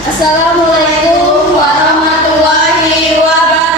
Assalamualaikum warahmatullahi wabarakatuh.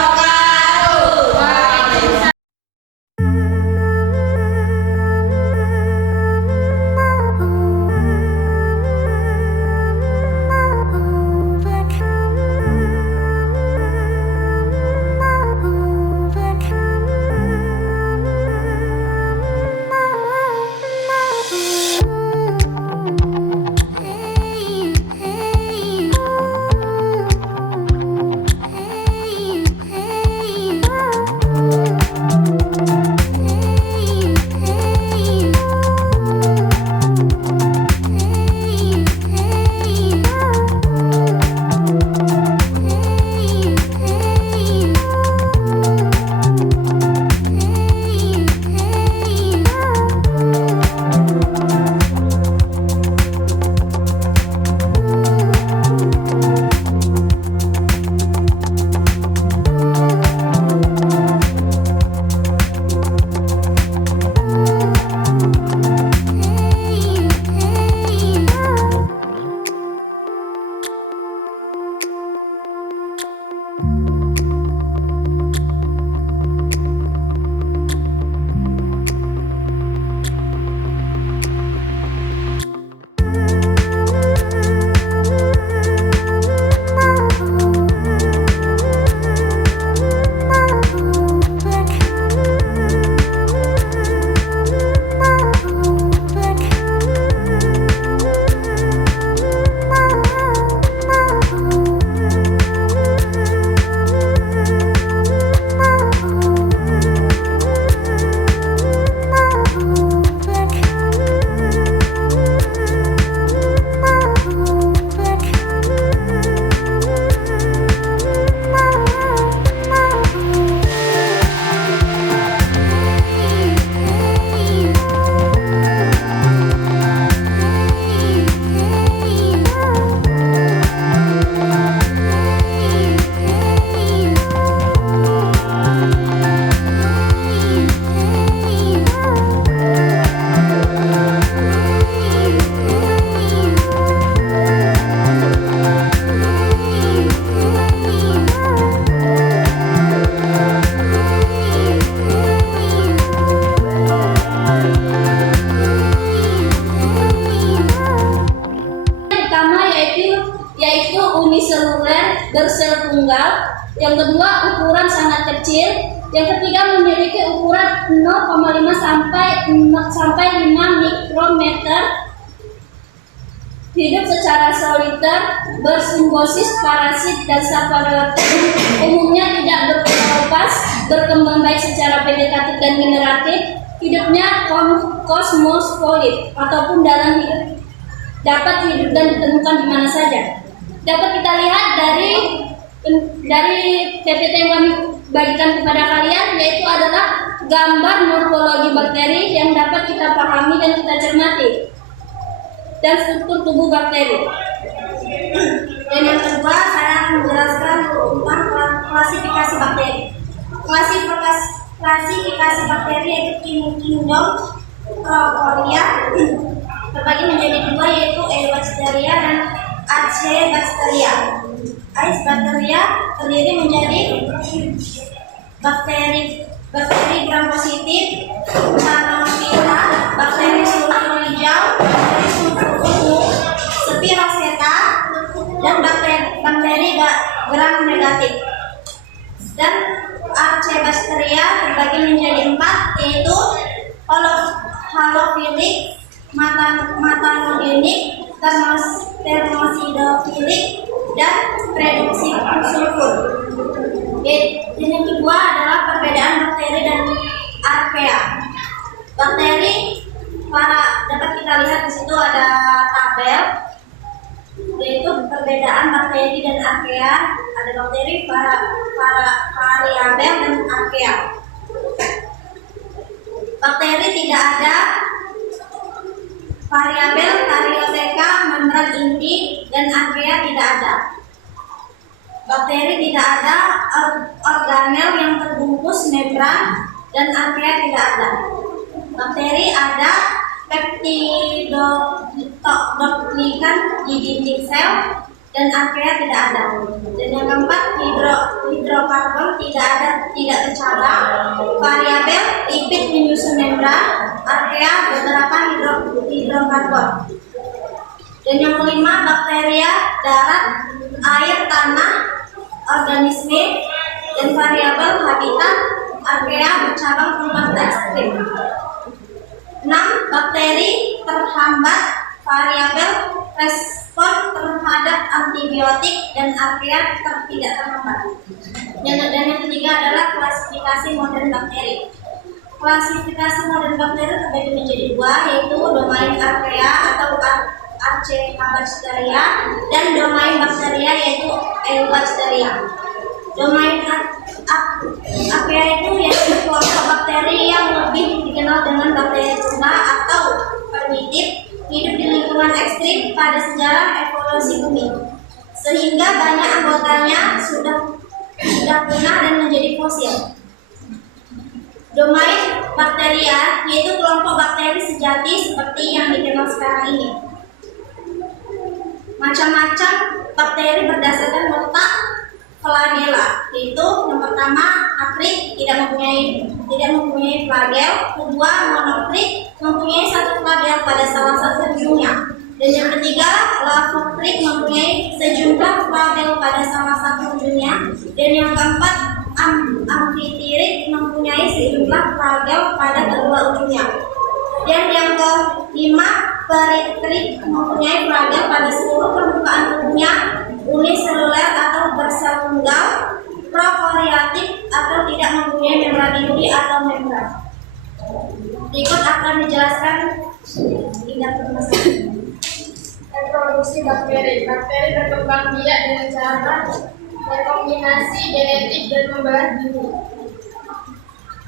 Yaitu uniseluler bersel tunggal, yang kedua ukuran sangat kecil, yang ketiga memiliki ukuran 0,5 sampai 5 mikrometer, hidup secara soliter, bersimbiosis parasit dan saprofitik, umumnya tidak berkelompok, berkembang baik secara vegetatif dan generatif, hidupnya kosmopolit ataupun dalam hidup, dapat hidup dan ditemukan di mana saja. Dapat kita lihat dari PPT yang kami bagikan kepada kalian, yaitu adalah gambar morfologi bakteri yang dapat kita pahami dan kita cermati, dan struktur tubuh bakteri. Dan yang kedua, saya akan menjelaskan tentang klasifikasi bakteri. Klasifikasi bakteri yaitu kingdom Procoria terbagi menjadi dua, yaitu Eubacteria dan Acebacteria. Acebacteria terdiri menjadi bakteri gram positif, Thalassophila, bakteri sulfur hijau, bakteri sulfur ungu, Spiroseta, dan bakteri gram negatif. Dan Acebacteria terbagi menjadi 4, yaitu halofilik, metanogenik, thermosidofilik, dan reduksi sulfur. Yang kedua adalah perbedaan bakteri dan archaea. Bakteri dapat kita lihat di situ ada tabel, yaitu perbedaan bakteri dan archaea. Ada bakteri variabel dan archaea. Bakteri tidak ada variabel, karyoteka, membran inti, dan archaea tidak ada. Bakteri tidak ada organel yang terbungkus membran, dan archaea tidak ada. Bakteri ada peptidoglikan di dinding sel, dan archaea tidak ada. Dan yang keempat, hidrokarbon tidak tercabang, variabel, lipid menyusun membran, archaea beberapa hidrokarbon. Dan yang kelima, bakteria, darat, air, tanah, organisme, dan variabel habitat, archaea bercabang tempat ekstrim. 6. Bakteri terhambat, variabel respon terhadap antibiotik, dan archaea tidak terhambat. Dan yang ketiga adalah klasifikasi modern bakteri. Klasifikasi modern bakteri terbagi menjadi dua, yaitu domain archaea atau Archaebacteria dan domain bakteria yaitu Eubacteria. Domain archaea itu yaitu kelompok bakteri yang lebih dikenal dengan bakteri purba atau primitif, hidup di lingkungan ekstrim pada sejarah evolusi bumi, sehingga banyak anggotanya sudah punah dan menjadi fosil. Domain bakteria yaitu kelompok bakteri sejati seperti yang dikenal sekarang ini. Macam-macam bakteri berdasarkan letak flagella, yaitu yang pertama aprik tidak mempunyai flagel, kedua monoprik mempunyai satu flagel pada salah satu ujungnya, dan yang ketiga lavoprik mempunyai sejumlah flagel pada salah satu ujungnya, dan yang keempat amfiterik mempunyai sejumlah flagel pada kedua ujungnya, dan yang kelima peritrik mempunyai flagel pada seluruh permukaan tubuhnya, uniseluler atau bersel tunggal, prokariatik atau tidak mempunyai membran inti atau membran. Berikut akan dijelaskan tindak permasalahan. Reproduksi bakteri. Bakteri berkembang biak dengan cara rekombinasi genetik dan membelah diri.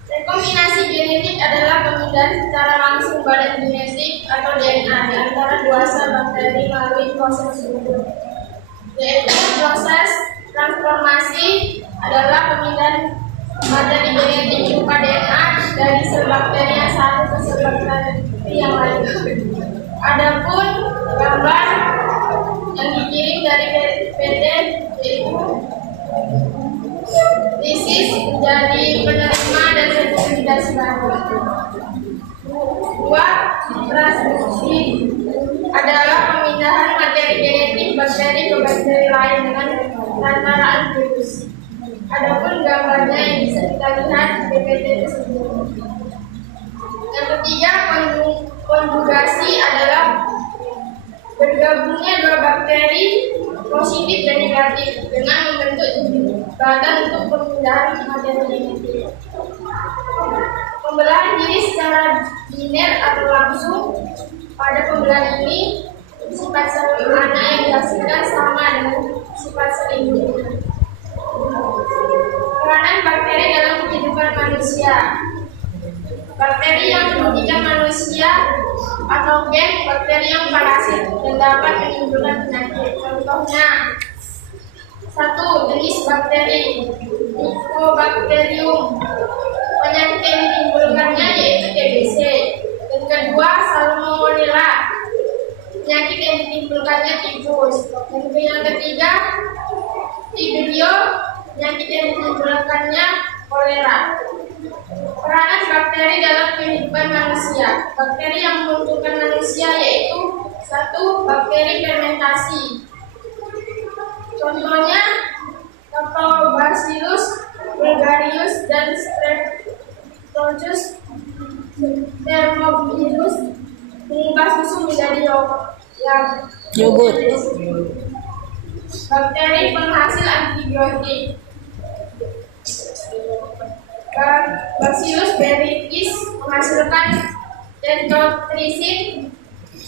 Rekombinasi genetik adalah pemindahan secara langsung badan genetik atau DNA di antara dua sel bakteri melalui proses subur, yaitu proses transformasi adalah pemindahan materi genetik berupa DNA dari sel bakteri yang satu ke sel bakteri yang lain. Adapun gambar yang dikirim dari PD yaitu lisis menjadi penerima dan sedimentasi baru. Dua, transduksi adalah pemindahan materi genetik bakteri ke bakteri lain dengan perantaraan virus. Adapun gambarnya yang bisa kita lihat di PPT tersebut. Yang ketiga, konjugasi adalah bergabungnya dua bakteri positif dan negatif dengan membentuk badan untuk pemindahan materi genetik. Pembelahan diri secara biner atau langsung. Pada pembelahan ini, sifat sel anak yang dihasilkan sama dengan sifat sel induknya. Peranan bakteri dalam kehidupan manusia. Bakteri yang merugikan manusia atau gen, bakteri yang parasit dan dapat menimbulkan penyakit. Contohnya, 1. Jenis bakteri Mycobacterium. Penyakit yang ditimbulkannya yaitu TBC. Dan kedua, Salmonella. Penyakit yang ditimbulkannya tifus. Dan yang ketiga, Vibrio. Penyakit yang ditimbulkannya kolera. Peranan bakteri dalam kehidupan manusia. Bakteri yang menguntungkan manusia yaitu 1. Bakteri fermentasi. Contohnya Lactobacillus bulgarius dan Streptococcus thermophilus mengubah susu menjadi yogurt. Bakteri penghasil antibiotik. Bacillus brevis menghasilkan tetrotrisin.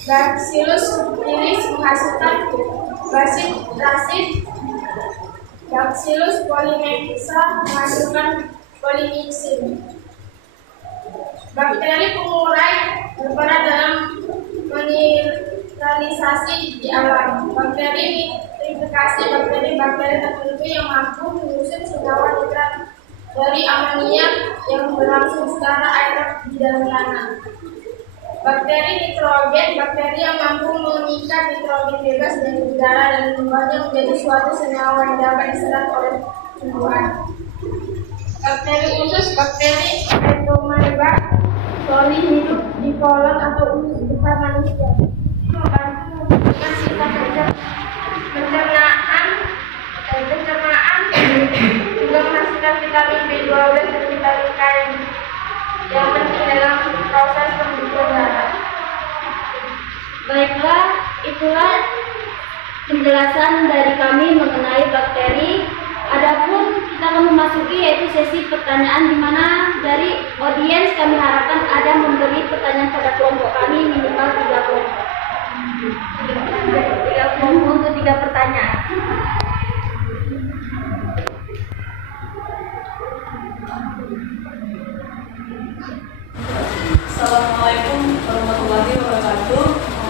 Bacillus subtilis menghasilkan basit rasid. Bacillus polymerasa menghasilkan polymyxin. Bakteri pengurai berperan dalam mineralisasi di alam. Bakteri nitrifikasi bakteri-bakteri tertentu yang mampu menyusun senyawa nitrat dari amonia yang berlangsung secara aerob di dalam tanah. Bakteri nitrogen, bakteri yang mampu mengikat nitrogen bebas dari udara dan mengubahnya menjadi suatu senyawa yang dapat diserap oleh tumbuhan. Bakteri usus, bakteri Entomycete coli hidup di kolon atau usus besar manusia. Membantu dengan sistem pencernaan, juga menghasilkan vitamin B12 dan vitamin K yang penting dalam proses pembentukan darah. Baiklah, itulah penjelasan dari kami mengenai bakteri. Adapun kita akan memasuki yaitu sesi pertanyaan, di mana dari audiens kami harapkan ada memberi pertanyaan pada kelompok kami minimal 3 kelompok. 3 kelompok untuk 3 pertanyaan. Assalamualaikum warahmatullahi wabarakatuh.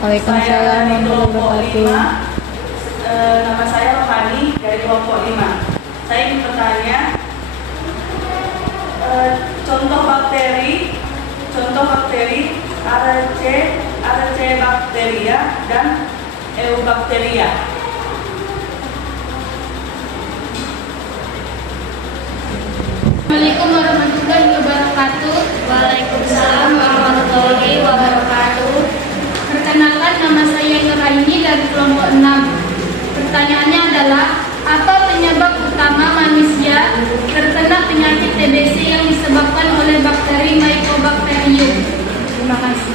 Waalaikumsalam Saya dari warahmatullahi kelompok wabarakatuh. 5. Nama saya Rohani dari kelompok 5. Saya ingin bertanya, contoh bakteri Archaebacteria dan Eubacteria. Assalamualaikum warahmatullahi wabarakatuh. Waalaikumsalam warahmatullahi wabarakatuh. Perkenalkan, nama saya Nuraini dari kelompok 6. Pertanyaannya adalah, apa penyebab utama manusia terkena penyakit TBC yang disebabkan oleh bakteri Mycobacterium? Terima kasih.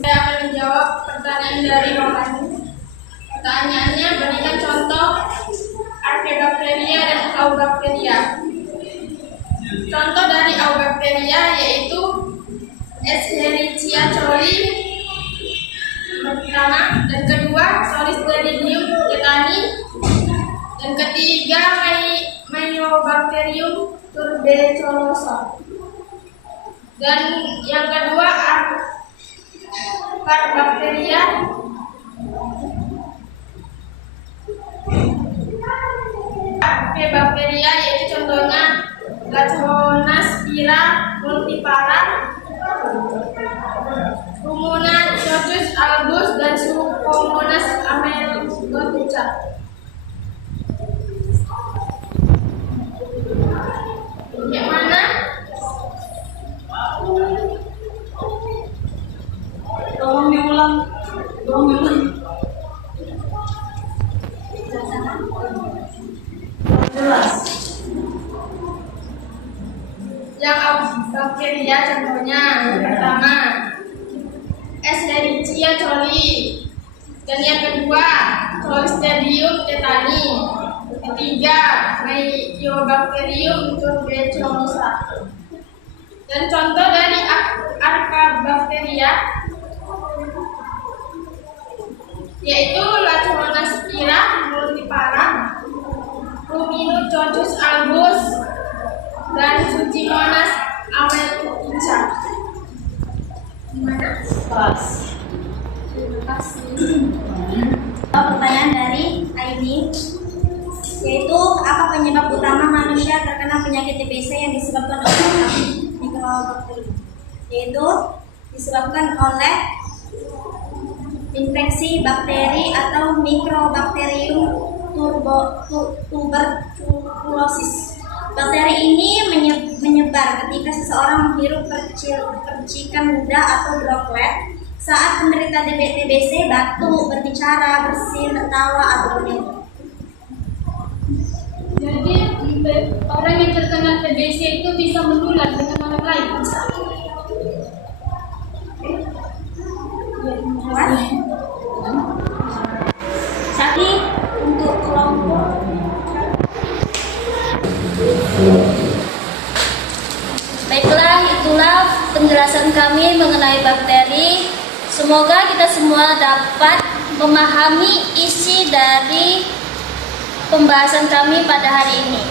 Saya akan menjawab pertanyaan dari Rohani. Pertanyaannya, berikan contoh Archaebacteria dan Eubacteria. Contoh dari Eubacteria yaitu Escherichia coli pertama, dan kedua Clostridium tetani, dan ketiga Mycobacterium tuberculosa, dan yang kedua Archaebacteria. Archaebacteria yaitu contohnya Lachonospira multipara, Rhuminococcus albus, dan Pseudomonas amelococcus. Yang mana? Tolong diulang. Jelas. Yang Eubacteria contohnya, yang pertama Escherichia coli, dan yang kedua Clostridium tetani, ketiga Mycobacterium tuberculosa. Dan contoh dari Archaebacteria yaitu Lachonospira multipara, Rhuminococcus albus, dan Pseudomonas amelococcus. Gimana? Pas. Terima kasih. Pertanyaan dari Aini, yaitu apa penyebab utama manusia terkena penyakit TBC yang disebabkan oleh Mycobacterium? Yaitu disebabkan oleh infeksi bakteri atau Mycobacterium tuberculosis. Bakteri ini menyebar ketika seseorang menghirup percikan mudah atau droplet saat penderita TBC batuk, berbicara, bersin, tertawa, atau bermimpi. Jadi orang yang terkena TBC itu bisa menular dengan orang lain. Tapi untuk kelompok baiklah, itulah penjelasan kami mengenai bakteri. Semoga kita semua dapat memahami isi dari pembahasan kami pada hari ini.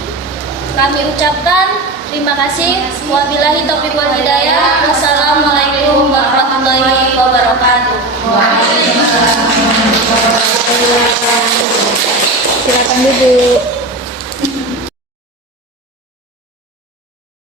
Kami ucapkan terima kasih. Wabillahi taufiq wal hidayah. Wassalamualaikum warahmatullahi wabarakatuh. Silakan duduk.